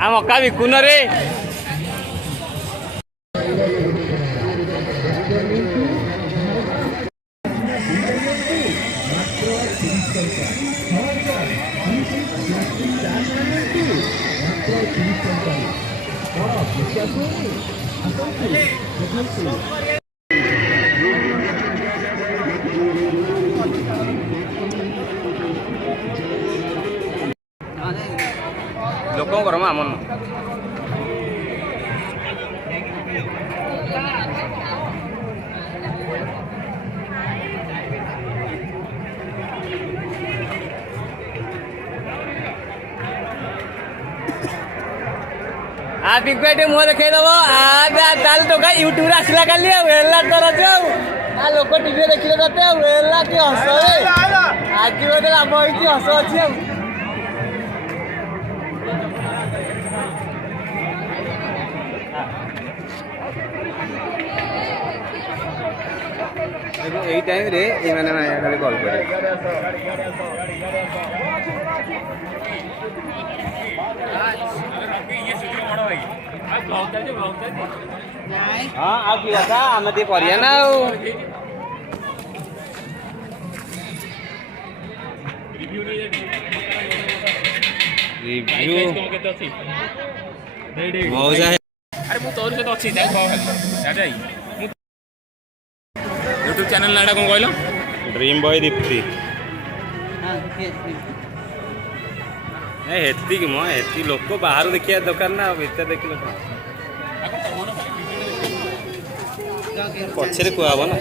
आ मका विकून रे लोक मन आ बिगटे मुह देखदब ताल तो यूट्यूब आसला काली आ लोक टीवी देखिले तते कि हस आज बोधे लाभ होती हस अच्छी यही टाइम रे ये मैंने खाली कॉल कर हाँ आ कि कथा आम टे करिया ना रिव्यू मौजा अरे मु तोर सहित अच्छी यूट्यूब चैनल नाटा कौन कहल ड्रीम बॉय दीप्ति हेती मो हेती लोक बाहर देखिया दरकार ना भीतर देखिले पछरे कहब ना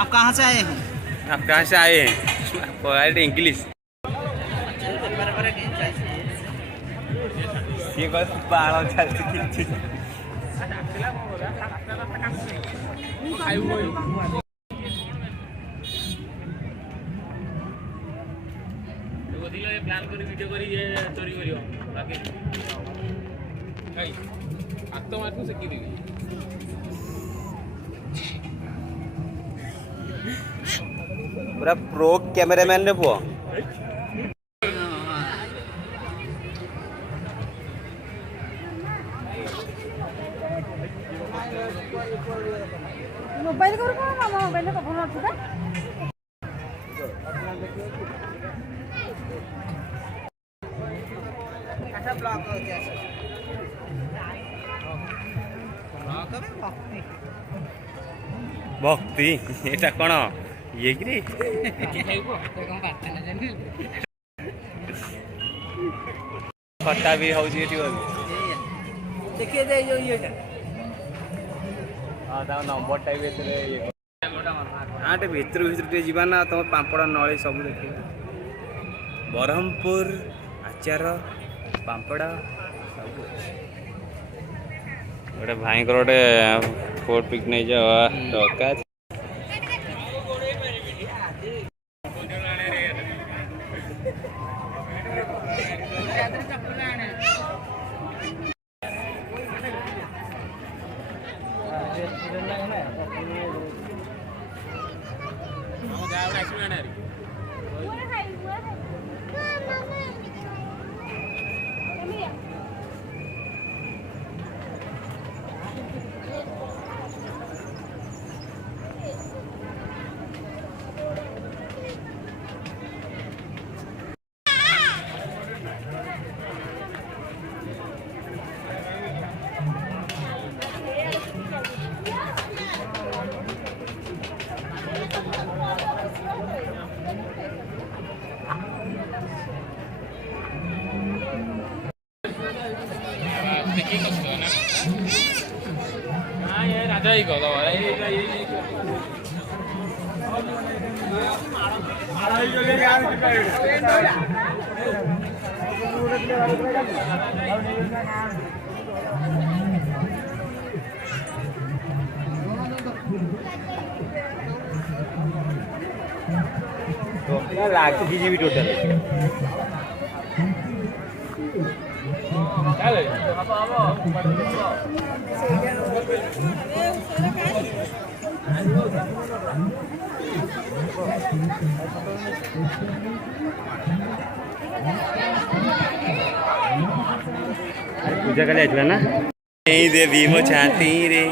आप कहाँ से आए हैं? आप कहाँ से आए हैं? इंग्लिश ये बस बाहर चलती प्लान कर वीडियो करी चोरी करियो बाकी आत्म मार्क से की पूरा प्रो कैमरामैन रे पुआ मोबाइल करू कोन मामा मोबाइल को फोन अछि काटा ब्लॉक हो गया ब्लॉक में भक्ति एटा कोन ये कि खट्टा भी हौ देखिए दे जो ये हाँ ता नंबर टाइप ये हाँ टे भितर भितर जीवा ना तुम पापड़ नली सब देख ब्रह्मपुर आचार पापड़ सब गोटे भाई गोटे फोर पिक नहीं जावा टका लागते जीजीबी टोटल पूजा कर ना नहीं दे भीमो छाती रे